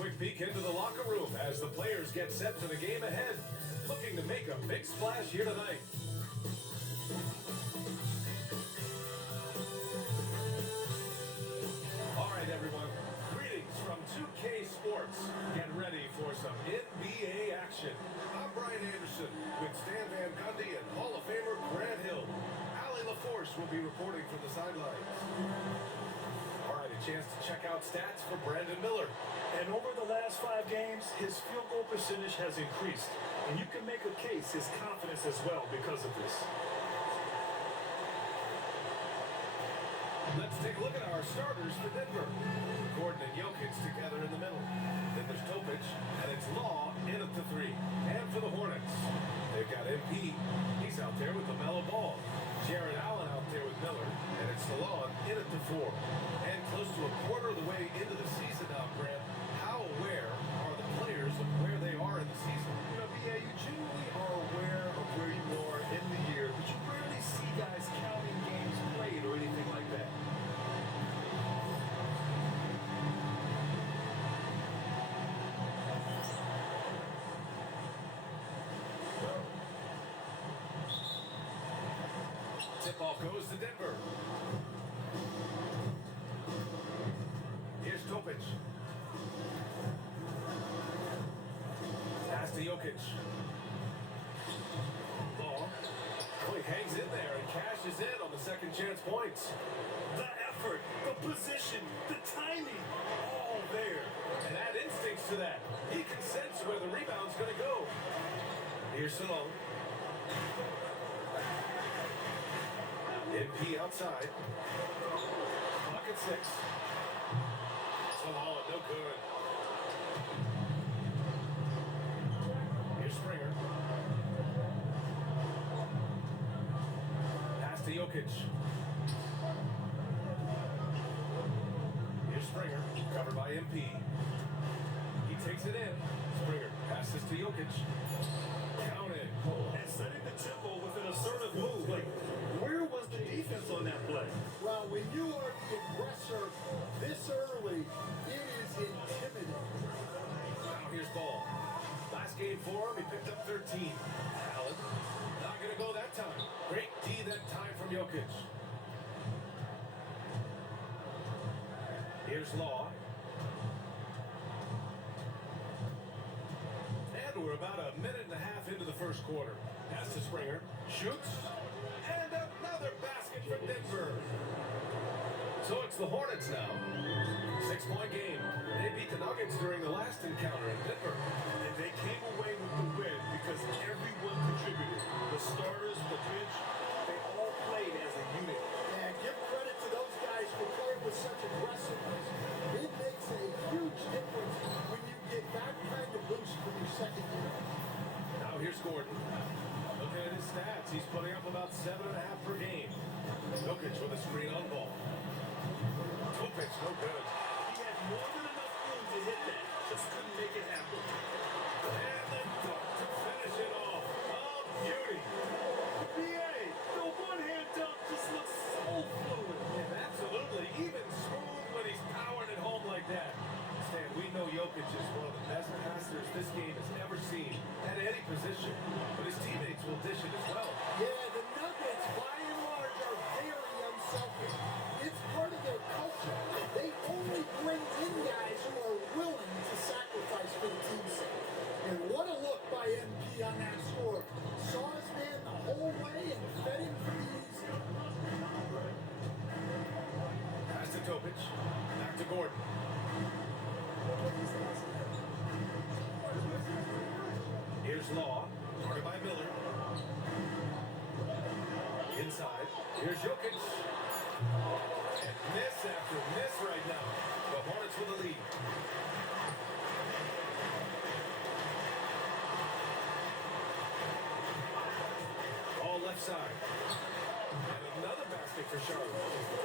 quick peek into the locker room as the players get set for the game ahead, looking to make a big splash here tonight. All right, everyone. Greetings from 2K Sports. Get ready for some NBA action. I'm Brian Anderson with Stan Van Gundy and Hall of Famer Grant Hill. Allie LaForce will be reporting from the sidelines. All right, a chance to check out stats for Brandon Miller. And over the last 5 games, his field goal percentage has increased. And you can make a case his confidence as well because of this. Let's take a look at our starters for Denver. Gordon and Jokic together in the middle. Then there's Topic, and it's Law in at the 3. And for the Hornets, they've got MP. He's out there with the mellow ball. Jared Allen out there with Miller, and it's Salon in at the 4. And close to a quarter of the way into the season now, Grant. How aware are the players of where they are in the season? You know, BA, you generally are aware of where you are in the year, but you rarely see guys counting games played or anything like that. Tip-off goes to Denver. Here's Topic. Pass to Jokic. Law. Oh, he hangs in there and cashes in on the second chance points. The effort, the position, the timing, all there. And add instincts to that. He can sense where the rebound's going to go. Here's Salone. MP outside. Clock at 6. Salone, no good. Here's Springer. Pass to Jokic. Here's Springer, covered by MP. He takes it in. Springer passes to Jokic. Counted. And setting the tempo with an assertive move. Like, where was the defense on that play? Well, when you are the aggressor this early, it is intimidating. Now here's Ball. Last game for him, he picked up 13. Allen, not going to go that time. Great D that time from Jokic. Here's Law. And we're about a minute and a half into the first quarter. Pass to Springer. Shoots. And another basket for Denver. So it's the Hornets now. 6-point game. They beat the Nuggets during the last encounter in Denver. And they came away with the win because everyone contributed. The starters, the bench, they all played as a unit. And give credit to those guys for playing with such aggressiveness. It makes a huge difference when you get that kind of boost from your second unit. Now here's Gordon. Looking at his stats, he's putting up about 7.5 per game. Jokic with a screen on ball. Topic, no good. He had more than enough room to hit that. Just couldn't make it happen. And the dunk to finish it off. Oh, beauty. BA, the one-hand dunk just looks so fluid. And absolutely, even smooth when he's powering it home like that. Stan, we know Jokic is one of the best passers this game has ever seen at any position, but his teammates will dish it as well. Yeah, the Nuggets, by and large, are very unselfish. It's part of their culture. They only bring in guys who are willing to sacrifice for the team's sake. And what a look by MP on that score. Saw his man the whole way and fed him for ease. Pass to Topic. Back to Gordon. Here's Law, guarded by Miller. Inside, here's Jokic. And miss after miss right now. The Hornets with the lead. All left side. And another basket for Charlotte.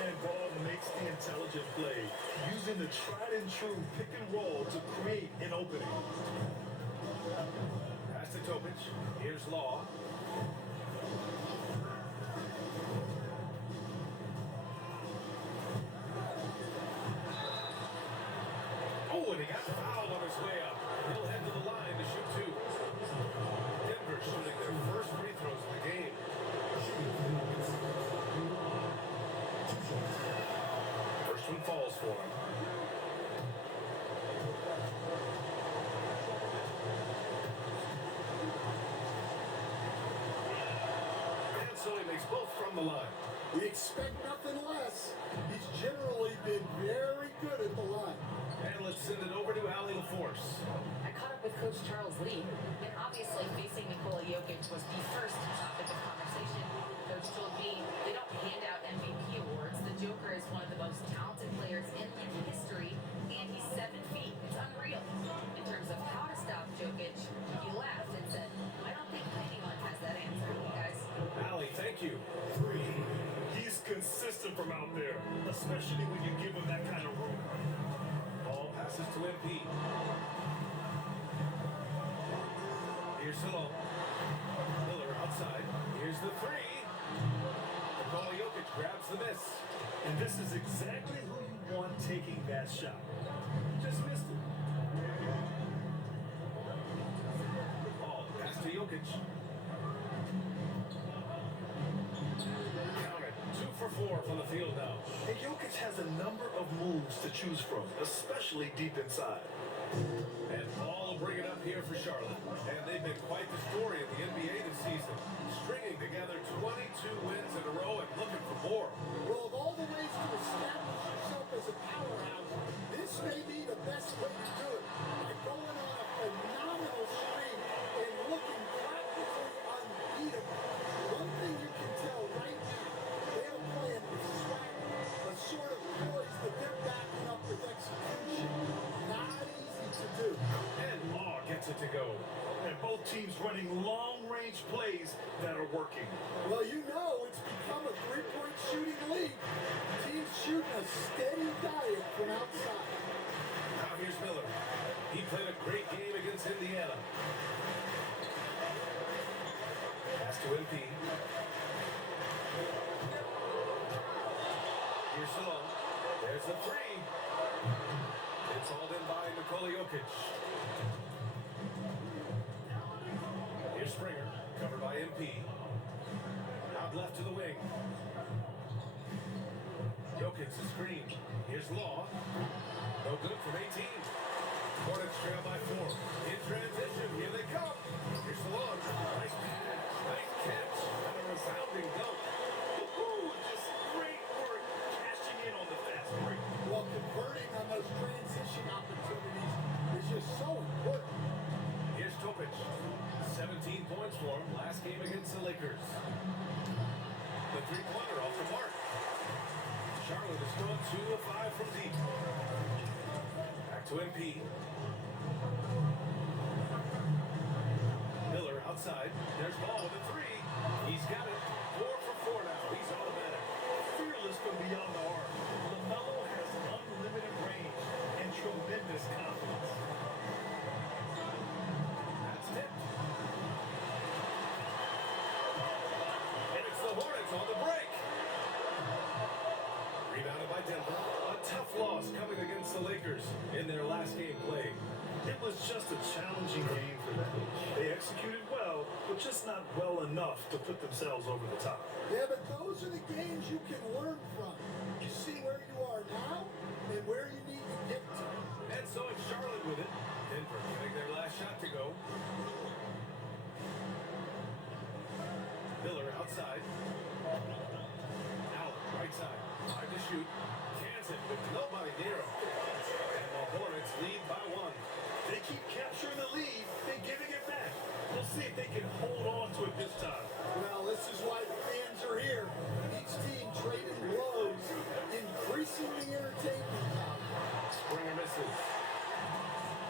And Ball makes the intelligent play, using the tried and true pick and roll to create an opening. Pass to Topic. Here's Law. Oh, and he got fouled on his so he makes both from the line. We expect nothing less. He's generally been very good at the line. And let's send it over to Allie LaForce. I caught up with Coach Charles Lee, and obviously facing Nikola Jokic was the first topic of conversation. Coach told me they don't hand out MVP awards. The Joker is one of the most talented players in league history, and he's 7 feet. It's unreal. In terms of how to stop Jokic, he laughed and said, I don't think anyone has that answer, guys. Allie, thank you. 3. He's consistent from out there, especially when you give him that kind of room. Ball passes to MP. Here's Salone. Miller outside. Here's the 3. Nikola Jokic grabs the miss. And this is exactly who you want taking that shot. Just missed it. Ball pass to Jokic. Count it. 2 for 4 from the field now. And Jokic has a number of moves to choose from, especially deep inside. And Paul will bring it up here for Charlotte. And they've been quite the story in the NBA this season. Stringing together 22 wins in a row and looking for more. Well, of all the ways to establish yourself as a powerhouse, this may be the best way to do it. By going on a phenomenal streak and looking practically unbeatable. One thing you can tell right now, they are playing with swagger, a sort of poise that they're backing up with execution. Not easy to do. And Law gets it to go. And both teams running long-range plays that are working. Well, you know it's become a three-point shooting league. Teams shooting a steady diet from outside. Now here's Miller. He played a great game against Indiana. Pass to MP. Here's Salone. There's the 3. It's hauled in by Nikola Jokic. Here's Springer, covered by MP. Out left to the wing. Jokic the screen. Here's Law. No good from 18. Hornets trail by 4. In transition, here they come. Here's Salone. Nice pass. Nice catch. And a resounding dunk. Woo-hoo, just great work cashing in on the fast break. Well, converting on those transition opportunities is just so important. Here's Topic. 17 points for him last game against the Lakers. The three-pointer off the mark. Charlotte is going 2 of 5 from deep. Back to MP. Miller outside. There's Ball with a 3. He's got it. 4 for 4 now. He's automatic. Fearless from beyond the arc. LaMelo has unlimited range and tremendous confidence. That's it. And it's the Hornets on the break. Rebounded by Denver. A tough loss coming against the Lakers in their last game played. It was just a challenging game for them. They executed well, but just not well enough to put themselves over the top. Yeah, but those are the games you can learn from. You see where you are now and where you need to get to. And so it's Charlotte with it. Denver getting their last shot to go. Miller outside. Allen, right side. Time to shoot. Cans it with nobody near him. And the Hornets lead by 1. They keep capturing the lead and giving it back. We'll see if they can hold on to it this time. Well, this is why the fans are here. Each team trading blows, increasing the entertainment value. Springer misses.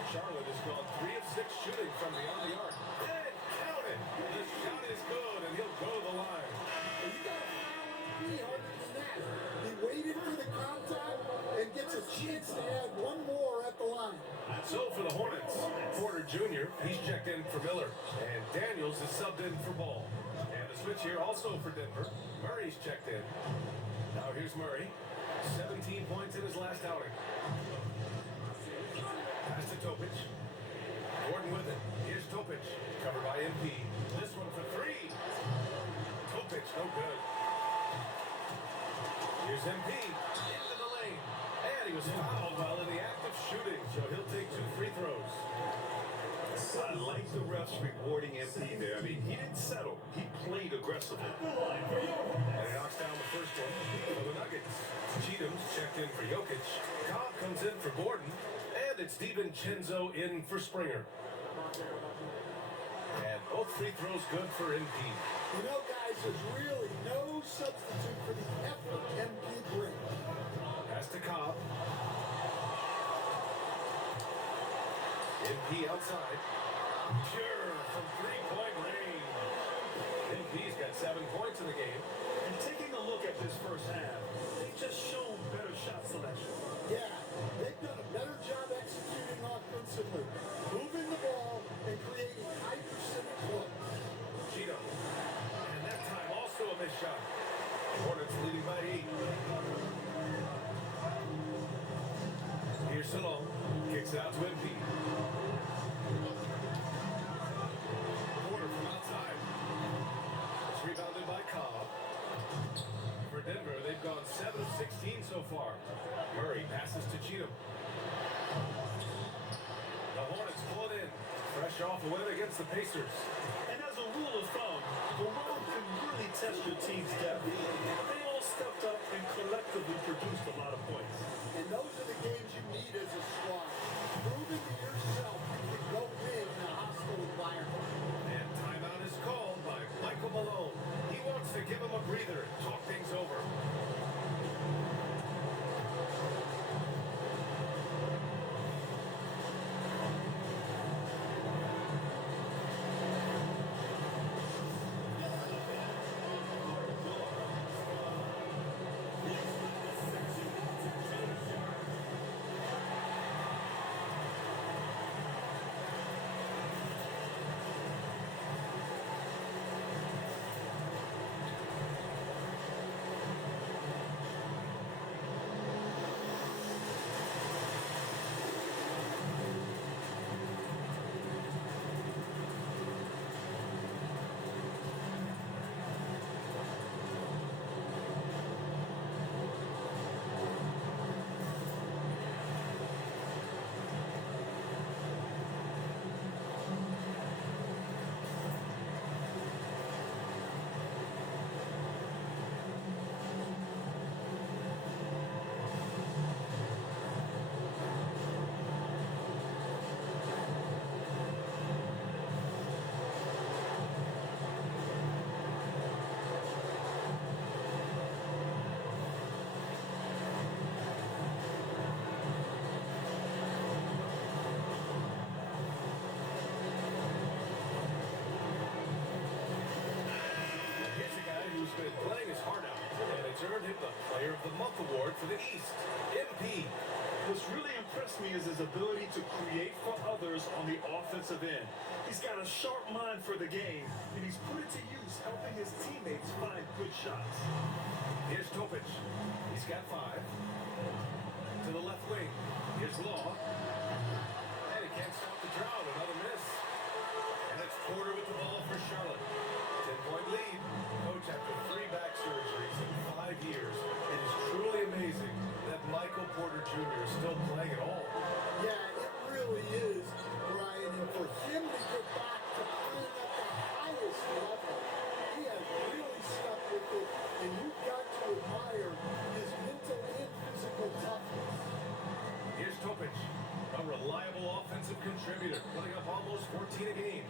Charlotte has gone 3 of 6 shooting from beyond the arc. And count it. The shot is good, and he'll go to the line. Well, you got to be harder than that. He waited for the contact and gets a chance to add one more at the line. So for the Hornets, Porter Jr., he's checked in for Miller. And Daniels is subbed in for Ball. And the switch here also for Denver. Murray's checked in. Now here's Murray. 17 points in his last outing. Pass to Topic. Gordon with it. Here's Topic. Covered by MP. This one for 3. Topic, no good. Here's MP. Into the lane. And he was fouled while in the act of shooting, so he'll take 2 free throws. I like the refs rewarding MP there. I mean, he didn't settle. He played aggressively. And he knocks down the first one for the Nuggets. Cheatham's checked in for Jokic. Cobb comes in for Gordon. And it's DiVincenzo in for Springer. And both free throws good for MP. You know, guys, there's really no substitute for the effort MP brings. Pass to Cobb. MP outside. Pure from three-point range. MP's got 7 points in the game. And taking a look at this first half, they've just shown better shot selection. Yeah, they've done a better job executing offensively, moving the ball and creating high percentage plays. Cheatham. And that time also a missed shot. Hornets leading by 8. Here's Salone. Kicks it out to MP. Porter from outside. It's rebounded by Cobb. For Denver, they've gone 7 of 16 so far. Murray passes to Cheatham. The Hornets pull it in. Fresh off a win against the Pacers. And as a rule of thumb, the road can really test your team's depth. They all stepped up and collectively produced a lot of points. And those are the games you need as a squad. Proving to yourself you can go win in a hostile environment. And timeout is called by Michael Malone. He wants to give him a breather and talk things over. Been playing his heart out, and it's earned him the Player of the Month award for the East. MP. What's really impressed me is his ability to create for others on the offensive end. He's got a sharp mind for the game, and he's put it to use, helping his teammates find good shots. Here's Topic. He's got 5. To the left wing. Here's Law. And he can't stop the drought. Another miss. And it's Porter with the ball for Charlotte. 10-point lead. Coach after 3 back surgeries in 5 years. It is truly amazing that Michael Porter Jr. is still playing at all. Yeah, it really is, Brian. And for him to get back to playing at the highest level, he has really stuck with it. And you've got to admire his mental and physical toughness. Here's Topic, a reliable offensive contributor, putting up almost 14 a game.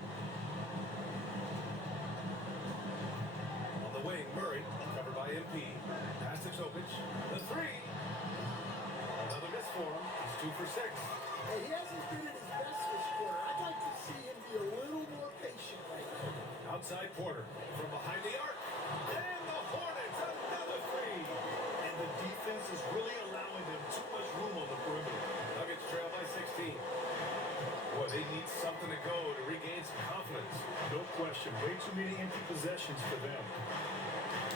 On the wing, Murray, covered by MP. Pass to Topic. The 3. Another miss for him. He's 2 for 6. Hey, he hasn't been at his best this quarter. I'd like to see him be a little more patient right now. Outside Porter from behind the arc. And the Hornets, another 3. And the defense is really allowing them too much room on the perimeter. Nuggets trail by 16. Boy, they need something to go to regain some confidence. No question. Way too many empty possessions for them.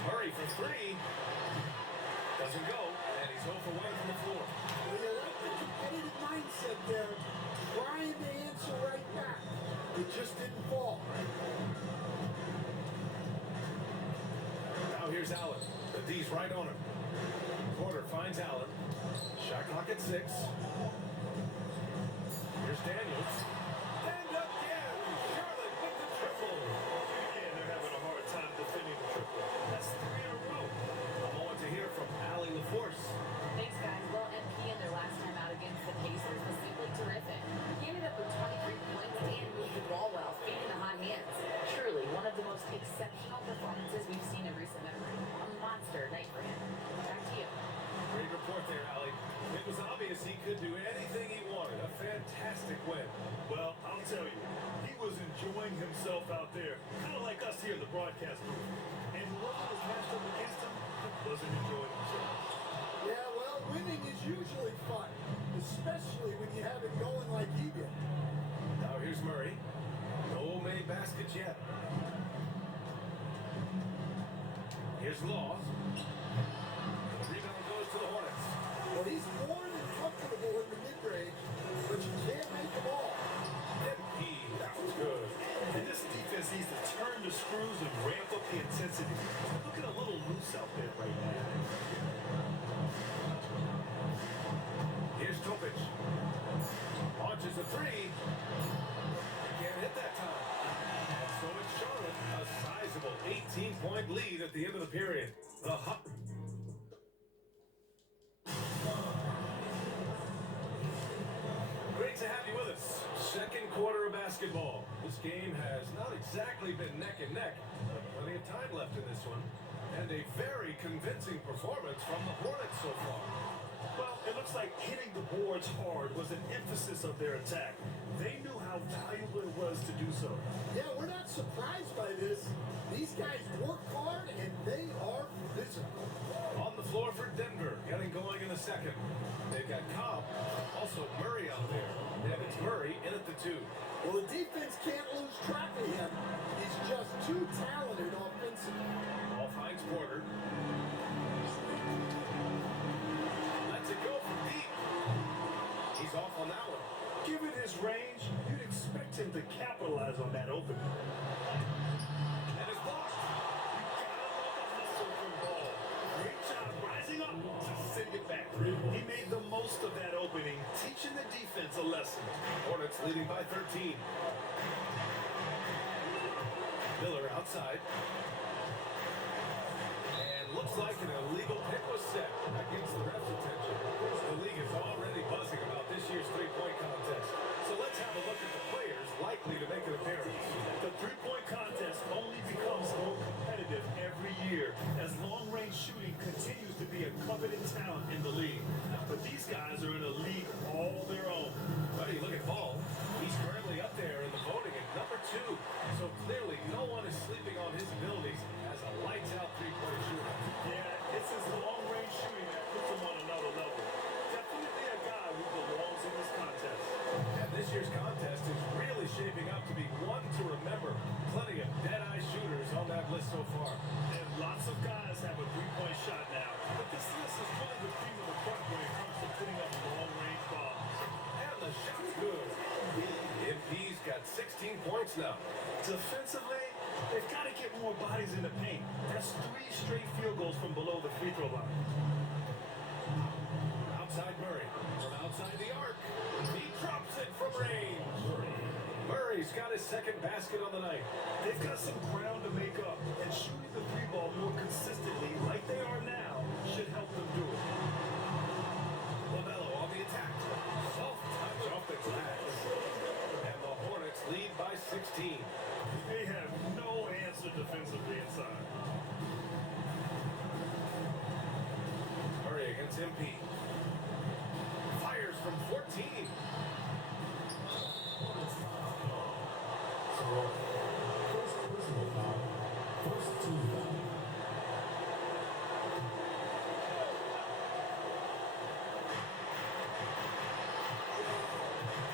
Murray for 3. Doesn't go, and he's 0 for 1 from the floor. Well, you like the competitive mindset there, trying to answer right back. It just didn't fall. Now here's Allen. The D's right on him. Porter finds Allen. Shot clock at 6. Here's Daniels. And again, there, Allie. It was obvious he could do anything he wanted. A fantastic win. Well, I'll tell you, he was enjoying himself out there, kind of like us here in the broadcast booth. And whoever was matched up against him wasn't enjoying himself. Yeah, well, winning is usually fun, especially when you have it going like he did. Now here's Murray. No made baskets yet. Here's Law. The rebound goes to the Hornets. Well, he's more than comfortable in the mid-range, but you can't make them all. MP, that was good. And this defense needs to turn the screws and ramp up the intensity. They're looking a little loose out there right now. Here's Topic. Launches a three. Can't hit that time. And so it's Charlotte, a sizable 18-point lead at the end of the period. The Hot. Great to have you with us. Second quarter of basketball. This game has not exactly been neck and neck, but plenty of time left in this one. And a very convincing performance from the Hornets so far. Well, it looks like hitting the boards hard was an emphasis of their attack. They knew how valuable it was to do so. Yeah, we're not surprised by this. These guys work hard, and they are physical. On the floor for Denver, getting going in the second. They've got Cobb, also Murray out there. And it's Murray in at the two. Well, the defense can't lose track of him. He's just too talented offensively. Ball finds Porter. Lets it go from deep. He's off on that one. Given his range, you'd expect him to capitalize on that opening. And it's blocked. Great job rising up to send it back. He made the most of that opening, teaching the defense a lesson. Hornets leading by 13. Miller outside. And looks like an illegal pick was set. That gets the ref's attention. The league is already buzzing about this year's three-point contest. So let's have a look at the players likely to make an appearance. The three-point contest only becomes more competitive every year as long-range shooting continues to be a coveted talent in the league. But these guys are in a league all their own. But you look at Ball. He's currently up there in the voting at number 2. So clearly no one is sleeping on his abilities as a lights-out three-point shooter. Yeah, it's his long-range shooting that puts him on another level. Definitely a guy who belongs in this contest. And this year's contest is really shaping up to be one to remember. Plenty of dead-eye shooters on that list so far. And lots of guys have a three-point shot now. But this list is really the cream of the crop when it comes to putting up long-range bombs. And the shot's good. MP's got 16 points now. Defensively, they've got to get more bodies in the paint. That's 3 straight field goals from below the free throw line. Outside Murray. From outside the arc. He drops it from range. Murray's got his second basket on the night. They've got some ground to make up, and shooting the three ball more consistently, like they are now, should help them do it. LaMelo on the attack. Soft touch off the glass. And the Hornets lead by 16. They have no answer defensively inside. Murray against MP. Fires from 14.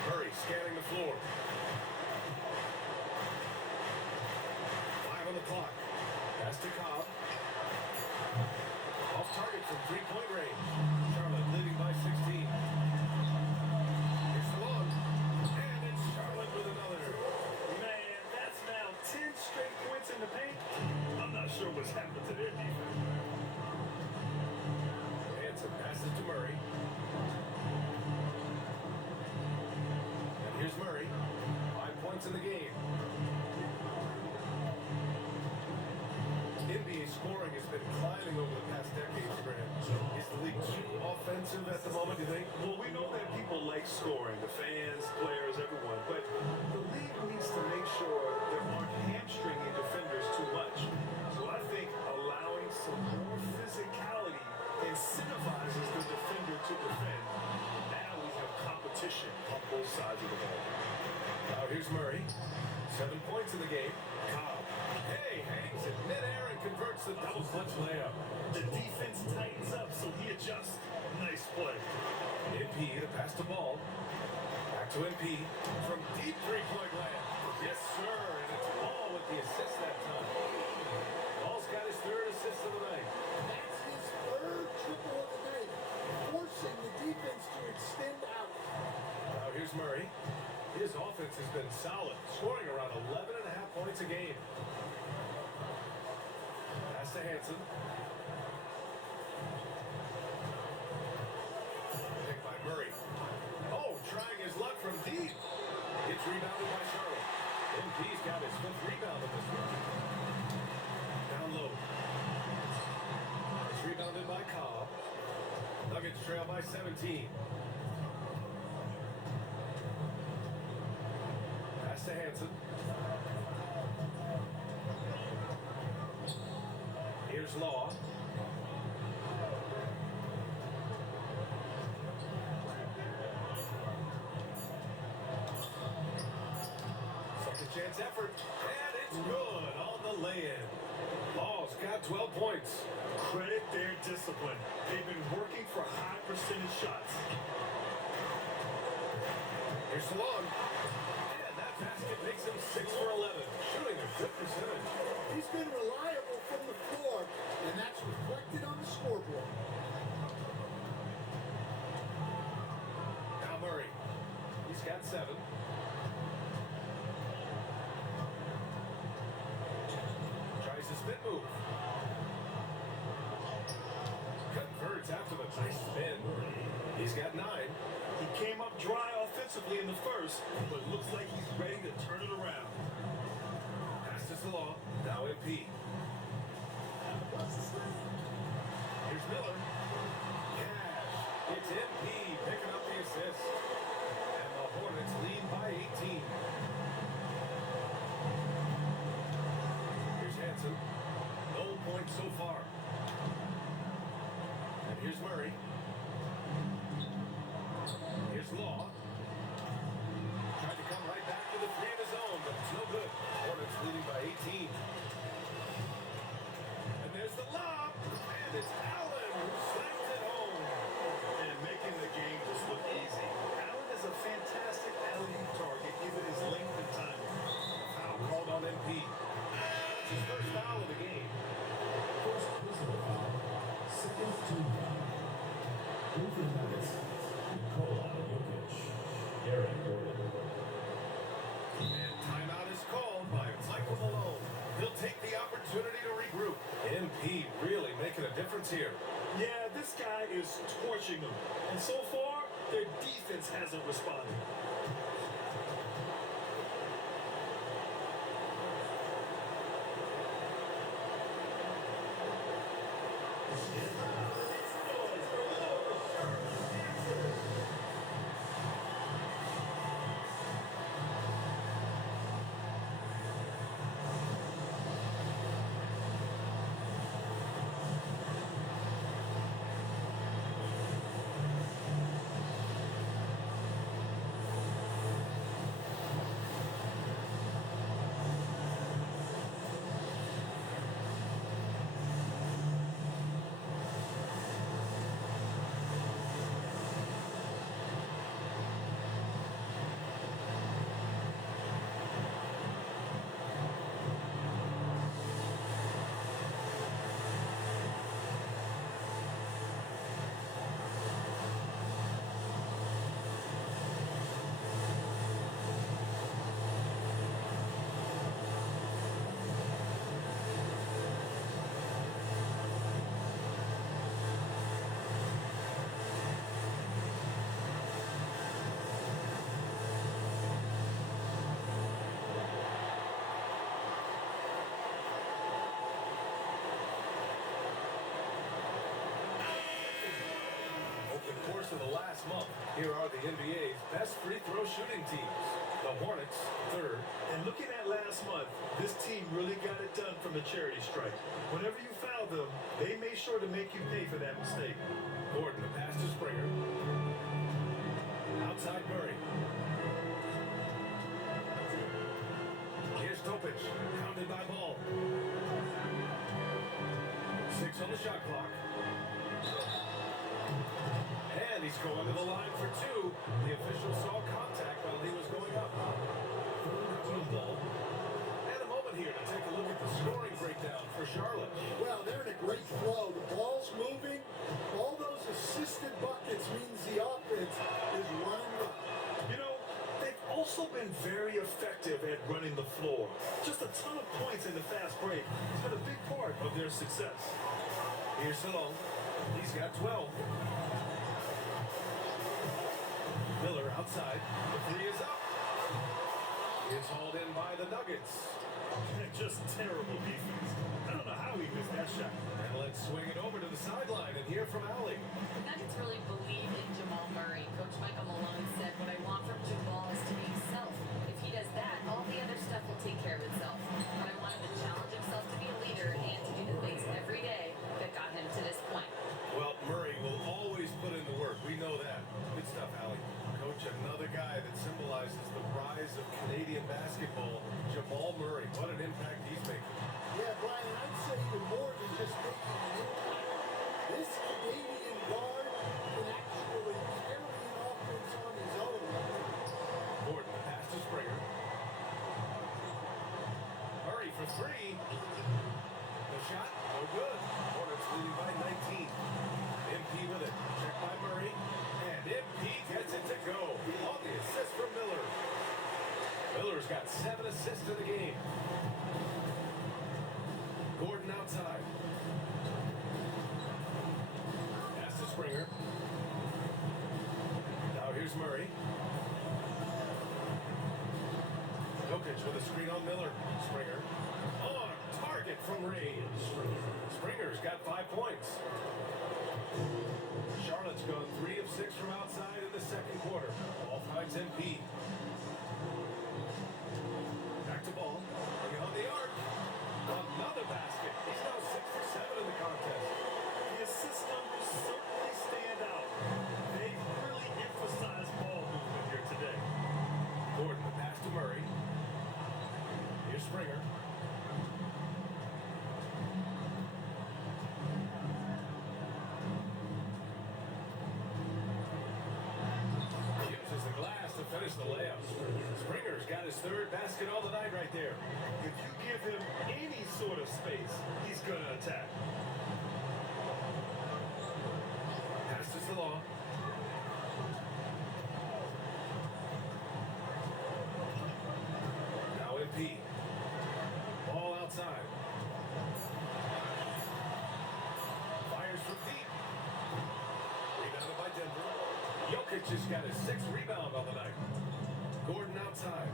Murray scanning the floor. 5 on the clock. Pass to Cobb. Off target from three-point range. Charlotte leading by 16. Here's the one. And it's Charlotte with another. Man, that's now 10 straight points in the paint. I'm not sure what's happened to their defense. Hanson passes to Murray. And here's Murray. 5 points in the game. NBA scoring has been climbing over the past decade, Grant. Is the league too offensive at the moment, do you think? Well, we know that people like scoring, the fans, players, everyone, but the league needs to make sure they aren't hamstringing defenders too much. So I think allowing some more physicality incentivizes the defender competition on both sides of the ball. Now here's Murray. 7 points in the game. Cobb. Hey, hangs in midair and converts the double clutch layup. The defense tightens up, so he adjusts. Nice play. MP to pass the ball. Back to MP from deep three-point land. Yes, sir, and it's Ball with the assist that time. Ball's got his 3rd assist of the night. That's his 3rd triple of the night, forcing the defense to extend out. Now here's Murray. His offense has been solid, scoring around 11.5 points a game. Pass to Hansen. Picked by Murray. Oh, trying his luck from deep. It's rebounded by Charlotte. MP's got his 5th rebound of this one. Down low. It's rebounded by Cobb. Nuggets trail by 17. Pass to Hansen. Here's Law. Second chance effort. And it's good on the lay-in. Law's got 12 points. Credit their discipline. They've been working for high percentage shots. Here's Salon. And that basket makes him 6 for 11. Shooting a good percentage. He's been reliable from the floor, and that's reflected on the scoreboard. Now Murray. He's got 7. Tries the spin move. Converts after the nice spin. He's got 9. He came up dry offensively in the first, but looks like he's ready to turn it around. Pass to Salon. Now MP. Here's Miller. Cash. It's MP picking up the assist. And the Hornets lead by 18. Here's Hansen. No points so far. And here's Murray. Here's Law. Tried to come right back to the 3 of his own, but it's no good. Hornets leading by 18. And there's the lob. And it's Allen who slams it home. And making the game just look easy. Allen is a fantastic alley-oop target given his length and timing. Foul called on MP. It's his first foul of the game. First personal foul, second team foul. Brooklyn Nuggets, Nikola Jokic, Aaron Gordon. And timeout is called by Michael Malone. He'll take the opportunity to regroup. MP really making a difference here. Yeah, this guy is torching them. And so far, their defense hasn't responded. To the last month, here are the NBA's best free throw shooting teams. The Hornets, 3rd. And looking at last month, this team really got it done from the charity stripe. Whenever you foul them, they made sure to make you pay for that mistake. Gordon, the pass to Springer. Out Outside Murray. Here's Topic, pounded by Ball. 6 on the shot clock. And he's going to the line for 2. The official saw contact while he was going up. Ball. And a moment here to take a look at the scoring breakdown for Charlotte. Well, they're in a great flow. The ball's moving. All those assisted buckets means the offense is running well. You know, they've also been very effective at running the floor. Just a ton of points in the fast break. It's been a big part of their success. Here's Salone. He's got 12. Miller outside. The 3 is up. It's hauled in by the Nuggets. Just terrible defense. I don't know how he missed that shot. And let's swing it over to the sideline and hear from Allie. The Nuggets really believe in Jamal Murray. Coach Michael Malone said, "What I want from Jamal is to be himself. If he does that, all the other stuff will take care of itself. But I want him to challenge himself to be a leader and to do the things every day that got him to this point." Well, Murray will always put in the work. We know that. Good stuff, Allie. Coach, another guy that symbolizes the rise of Canadian basketball, Jamal Murray. What an impact he's making. Yeah, Brian, I'd say even more than just making an impact. This Canadian guard can actually carry an offense on his own. Gordon, the pass to Springer. Murray for 3. The shot, no good. Hornets leading by 19. MP with it. Check by Murray. And MP gets it to go. On the assist from Miller. Miller's got 7 assists in the game. Gordon outside. Pass to Springer. Now here's Murray. Jokic with a screen on Miller. Springer. On target from range. Springer's got 5 points. Charlotte's gone 3 of 6 from outside in the second quarter. Ball finds MP. Back to Ball. Looking on the arc. Another basket. He's now 6 for 7 in the contest. The assist numbers certainly stand out. They've really emphasized ball movement here today. Gordon, the pass to Murray. Here's Springer. Uses the glass to finish the layup. Springer's got his 3rd basket all the night right there. If you give him any sort of space, he's going to attack. Pass to Salon. Now MP. Ball outside. Fires from deep. Rebounded by Denver. Jokic has got his 6th rebound on the night. Gordon outside.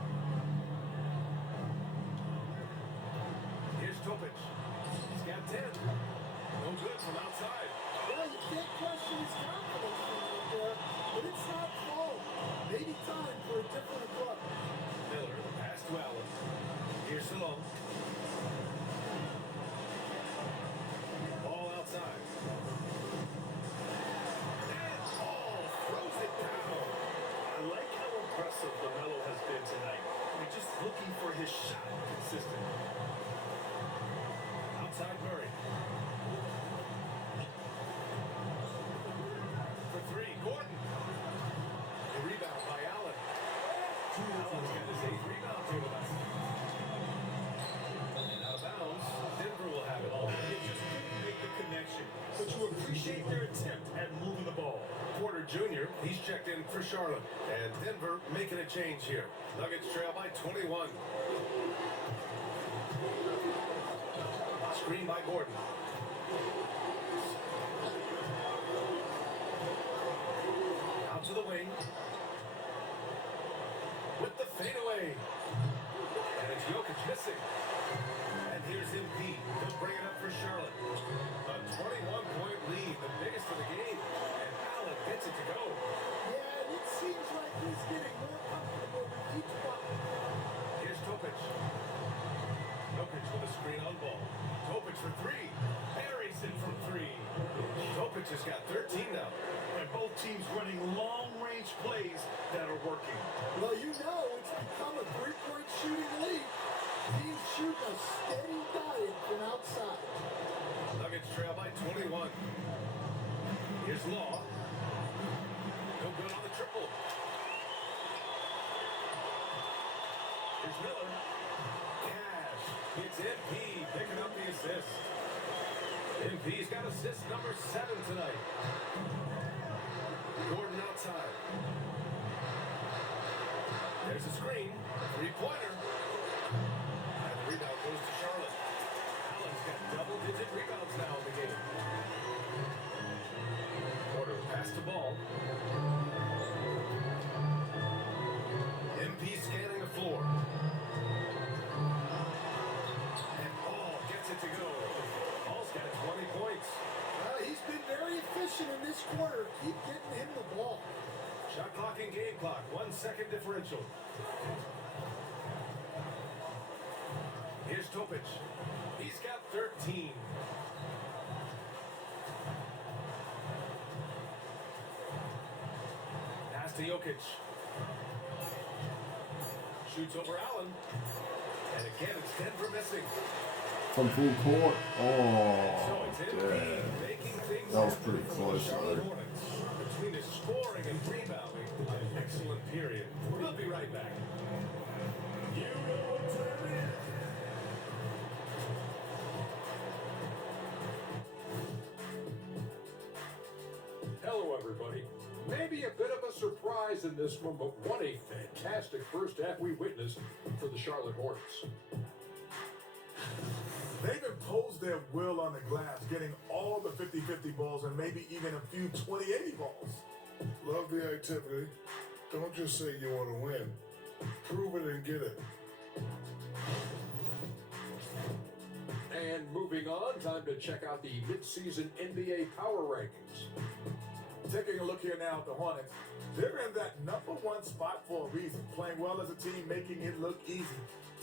Here's Topic. He's got 10. No good from outside. Well, you can't question his confidence from there, but it's not close. Maybe time for a different approach. Miller, the pass to Allen. Here's Salone. Ball outside. And Ball throws it down. I like how aggressive LaMelo has been tonight. I mean, just looking for his shot consistently. Outside Murray. For 3, Gordon. The rebound by Allen. Allen's got his 8th rebound here tonight. And out of bounds, Denver will have it. They just couldn't make the connection, but you appreciate their attempt at moving the ball. Porter Jr., he's checked in for Charlotte. And Denver making a change here. Nuggets trail by 21. Screen by Gordon. Out to the wing. With the fadeaway. And it's Jokic missing. And here's MP. He'll bring it up for Charlotte. A 21-point lead, the biggest of the game. And Allen gets it to go. Yeah, and it seems like he's getting more comfortable with each bucket. Here's Topic. Jokic with a screen on Ball. Topic for 3. Buries it from 3. Topic has got 13 now. And both both teams running long-range plays that are working. Well, you know it's become a three-point shooting league. Teams shoot a steady diet from outside. Nuggets trail by 21. Here's Law. No good on the triple. Here's Miller. Cash. It's MP picking up the assist. MP's got assist number 7 tonight. Gordon outside. There's a screen. Three-pointer. And the rebound goes to Charlotte. Allen's got double-digit rebounds now in the game. Porter passed the ball. MP scanning the floor. And Ball gets it to go. Ball's got 20 points. He's been very efficient in this quarter. Keep getting him the ball. Shot clock and game clock. 1 second differential. Here's Topic. He's got 13. Pass to Jokic. Shoots over Allen. And again, it's Denver missing. From full court. So Oh, it's MP damn. making things That was happen pretty for the close, Charlotte though. Hornets. Between his scoring and rebounding, an excellent period. We'll be right back. You know what time it is. Hello, everybody. Maybe a bit of a surprise in this one, but what a fantastic first half we witnessed for the Charlotte Hornets. They've imposed their will on the glass, getting all the 50-50 balls and maybe even a few 20-80 balls. Love the activity. Don't just say you want to win. Prove it and get it. And moving on, time to check out the midseason NBA Power Rankings. Taking a look here now at the Hornets, they're in that #1 spot for a reason. Playing well as a team, making it look easy.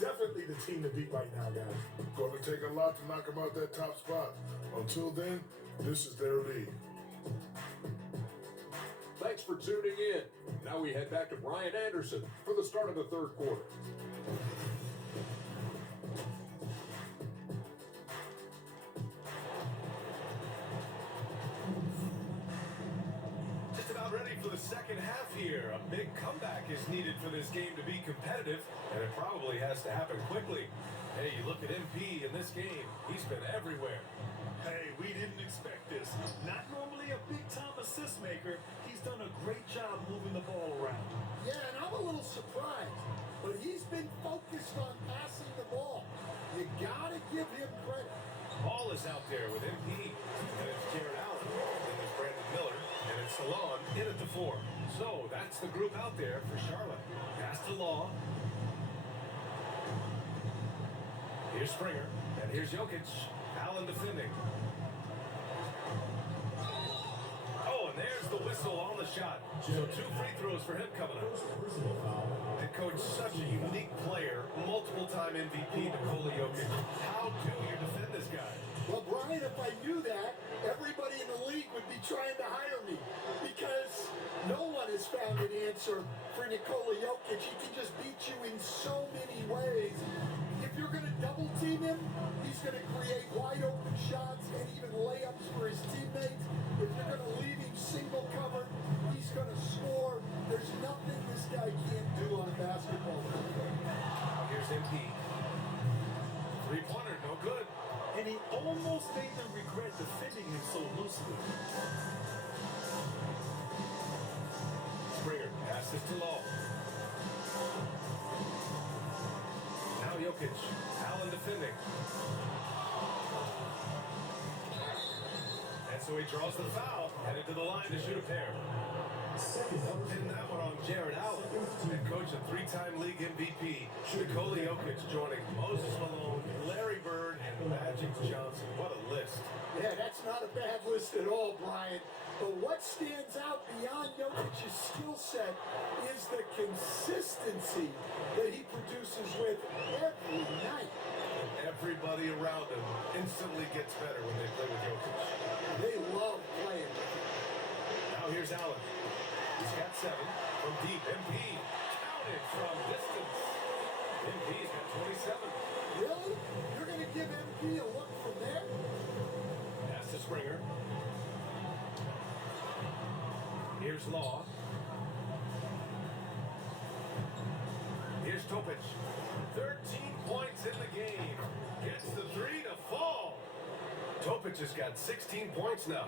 Definitely the team to beat right now, guys. Going to take a lot to knock them out that top spot. Until then, this is their league. Thanks for tuning in. Now we head back to Brian Anderson for the start of the third quarter. Just about ready for the second half here. A big comeback is needed for this game to be competitive, and it probably has to happen quickly. Hey, you look at MP in this game, he's been everywhere. Hey, we didn't expect this. Not normally a big-time assist maker. He's done a great job moving the ball around. Yeah, and I'm a little surprised, but he's been focused on passing the ball. You gotta give him credit. Ball is out there with MP, and it's Jared Allen, and there's Brandon Miller, and it's Salon in at the 4. So that's the group out there for Charlotte. Pass to Law. Here's Springer, and here's Jokic. Allen defending. Oh, and there's the whistle on the shot. So 2 free throws for him coming up. Personal foul. And coach, such a unique player, multiple-time MVP Nikola Jokic. How do you defend this guy? Well, Brian, if I knew that, everybody in the league would be trying to hire me because no one has found an answer for Nikola Jokic. He can just beat you in so many ways. If you're going to double team him, he's going to create wide open shots and even layups for his teammates. If you're going to leave him single covered, he's going to score. There's nothing this guy can't do on a basketball court. Here's MP. Three-pointer, no good. And he almost made them regret defending him so loosely. Springer passes to Law. Now Jokic. Allen defending. And so he draws the foul, headed to the line to shoot a pair. Second number. Pin that one on Jared Allen. And coach, a 3-time league MVP, Nikola Jokic joining Moses Malone, Larry Bird, and Magic Johnson. What a list. Yeah, that's not a bad list at all, Brian. But what stands out beyond Jokic's skill set is the consistency that he produces with every night. Everybody around him instantly gets better when they play with Jokic. They love playing with him. Now here's Allen. He's got 7 from deep. MP counted from distance. MP's got 27. Really? You're going to give MP a look from there? Pass to Springer. Here's Law. Here's Topic. 13 points in the game. Gets the 3 to fall. Topic has got 16 points now.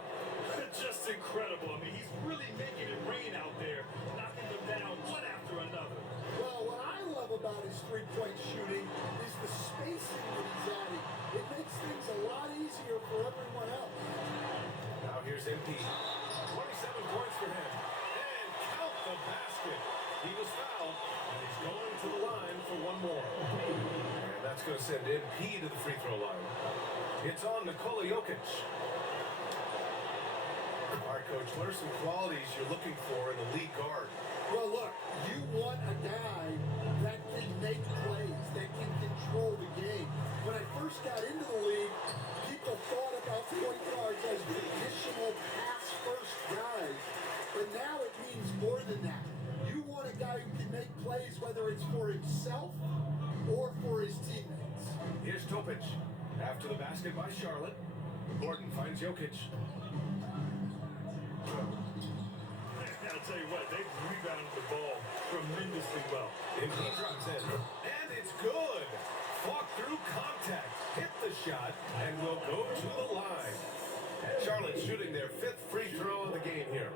Just incredible. I mean, he's really making it rain out there, knocking them down one after another. Well, what I love about his three-point shooting is the spacing that he's adding. It makes things a lot easier for everyone else. Now here's MP. 27 points for him. And count the basket. He was fouled, and he's going to the line for one more. And that's going to send MP to the free throw line. It's on Nikola Jokic. All right, Coach, what are some qualities you're looking for in the lead guard? Well, look, you want a guy that can make plays, that can control the game. When I first got into the league, people thought about point guards as traditional pass-first guys. But now it means more than that. You want a guy who can make plays, whether it's for himself or for his teammates. Here's Topic. After the basket by Charlotte, Gordon finds Jokic. I'll tell you what, they've rebounded the ball tremendously well. MP drops in, and it's good. Fought through contact, hit the shot, and will go to the line. Charlotte shooting their 5th free throw of the game here.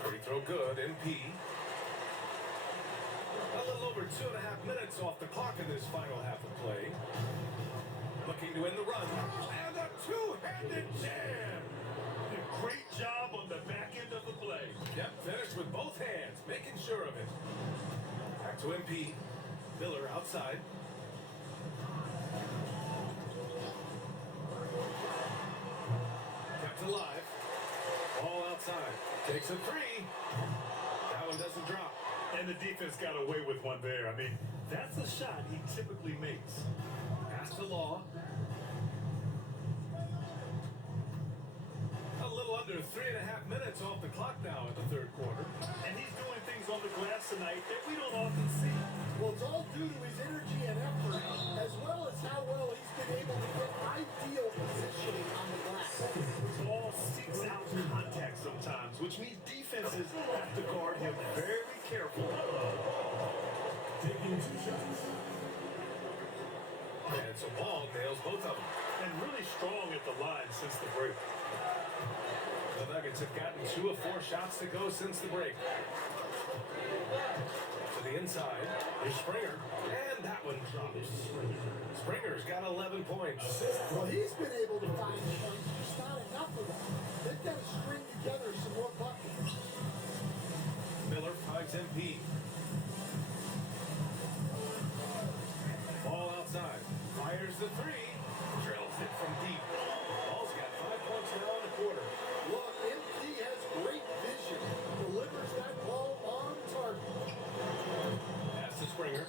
Free throw good, MP. A little over 2.5 minutes off the clock in this final half of play. Looking to end the run, and a two-handed jam. Great job on the back end of the play. Yep, finished with both hands, making sure of it. Back to MP. Miller outside. Kept alive. Ball outside. Takes a 3. That one doesn't drop. And the defense got away with one there. I mean, that's a shot he typically makes. Pass to Law. A little under 3.5 minutes off the clock now at the 3rd quarter. And he's doing things on the glass tonight that we don't often see. Well, it's all due to his energy and effort, as well as how well he's been able to get ideal positioning on the glass. Ball seeks out contact sometimes, which means defenses have to guard him very carefully. Taking 2 shots. And so Ball nails both of them. And really strong at the line since the break. The Nuggets have gotten 2 of 4 shots to go since the break. To the inside, here's Springer, and that one drops. Springer's got 11 points. Well, he's been able to find points, just not enough of them. They've got to string together some more buckets. Miller finds MP. Ball outside, fires the 3, drills it from deep. Ball's got 5 points now in the quarter. Look, MP has great vision, delivers that ball on target. Pass to Springer.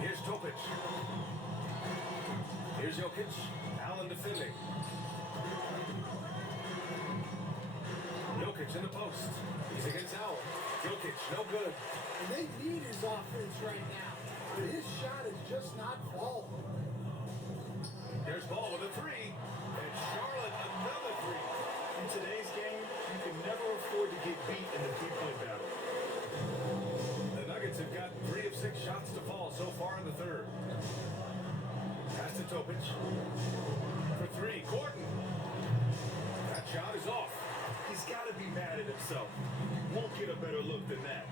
Here's Topic. Here's Jokic. Allen defending. Jokic in the post. He's against Allen. Jokic, no good. And they need his offense right now. But his shot is just not falling. There's Ball with a 3. And Charlotte another 3. In today's game, you can never afford to get beat in the three-point battle. The Nuggets have gotten 3 of 6 shots to fall so far in the 3rd. Pass to Topic. For 3, Gordon. That shot is off. He's got to be mad at himself. Won't get a better look than that.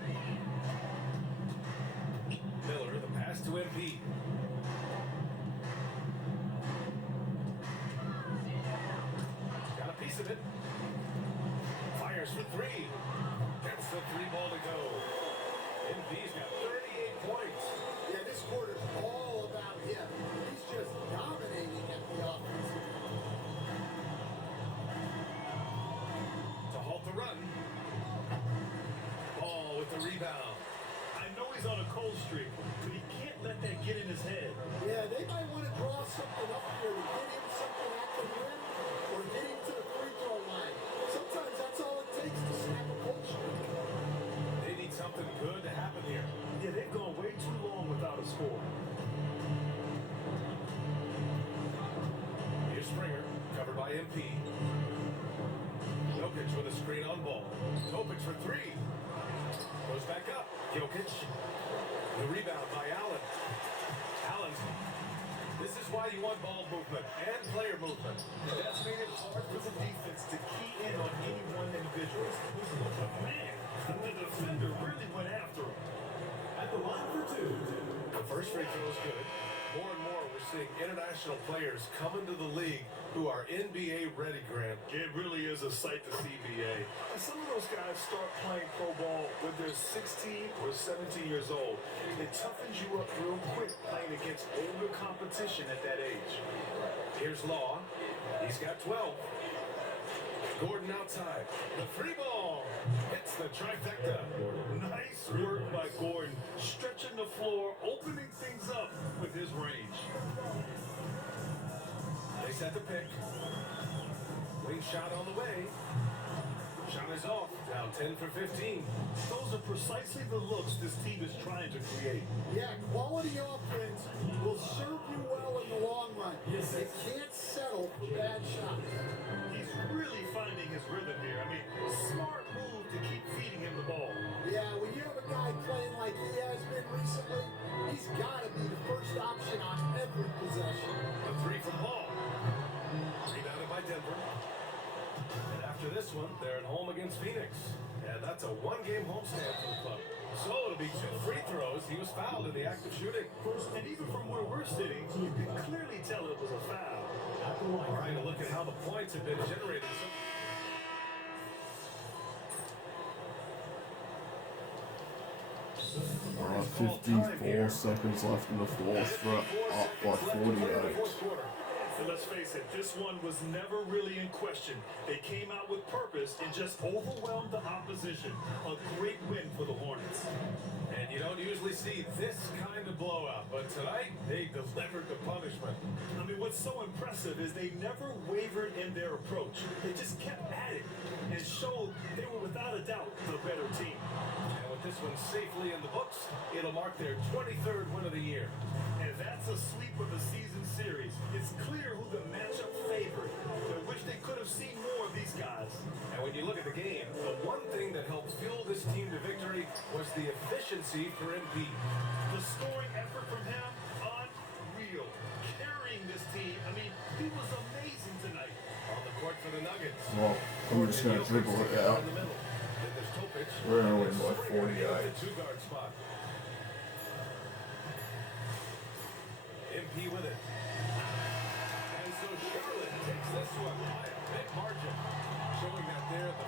Miller, the pass to MP. Got a piece of it. Fires for 3. Gets the 3 ball to go. MP's got 38 points. Yeah, this quarter's all about him. He's just dominating at the offensive end. To halt the run. Ball with the rebound. I know he's on a cold streak, but he can't let that get in his head. Yeah, they might want to draw something up here to get him something at the rim. or getting to the free throw line. Sometimes that's all it takes to snap a cold streak. They need something good to happen here. Yeah, they've gone way too long without a score. Here's Springer, covered by MP. Jokic with a screen on ball. Topic for three. Goes back up. Jokic. The rebound by Allen. Allen. This is why you want ball movement and player movement. That's made it hard for the defense to key in on any one individual. But man, the defender really went after him. At the line for two. The first free throw is good. More and more, we're seeing international players come into the league who are NBA ready, Grant. It really is a sight to see, BA. And some of those guys start playing pro ball when they're 16 or 17 years old. It toughens you up real quick playing against older competition at that age. Here's Law. He's got 12. Gordon outside. The free ball hits the trifecta. Nice work by Gordon, stretching the floor, opening things up with his range. They set the pick. Wing shot on the way. Shot is off. Down 10 for 15. Those are precisely the looks this team is trying to create. Yeah, quality offense will serve you well in the long run. Yes, They can't settle for bad shots. He's really finding his rhythm here. I mean, smart move to keep feeding him the ball. Yeah, when you have a guy playing like he has been recently, he's got to be the first option on every possession. A three from Hall. Rebounded by Denver. And after this one, they're at home against Phoenix. And that's a one-game homestand for the club. So it'll be 2 free throws. He was fouled in the act of shooting. And even from where we're sitting, you can clearly tell it was a foul. At the line. Trying to look at how the points have been generated. 54 seconds left in the fourth. We're up by 48. And let's face it, this one was never really in question. They came out with purpose and just overwhelmed the opposition. A great win for the Hornets. And you don't usually see this kind of blowout, but tonight they delivered the punishment. I mean, what's so impressive is they never wavered in their approach. They just kept at it and showed they were without a doubt the better team. And with this one safely in the books, it'll mark their 23rd win of the year. And that's a sweep of the season series. It's clear who the matchup favored. I wish they could have seen more of these guys. And when you look at the game, the one thing that helped fuel this team to victory was the efficiency for MP. The scoring effort from him, unreal. Carrying this team, I mean, he was amazing tonight. On the court for the Nuggets. Well, I'm just going to dribble it out. In the middle. Then there's Topic. We're going to win by Springer 48. in the two-guard spot. MP with it. And so Charlotte takes this one by a big margin, showing that they're the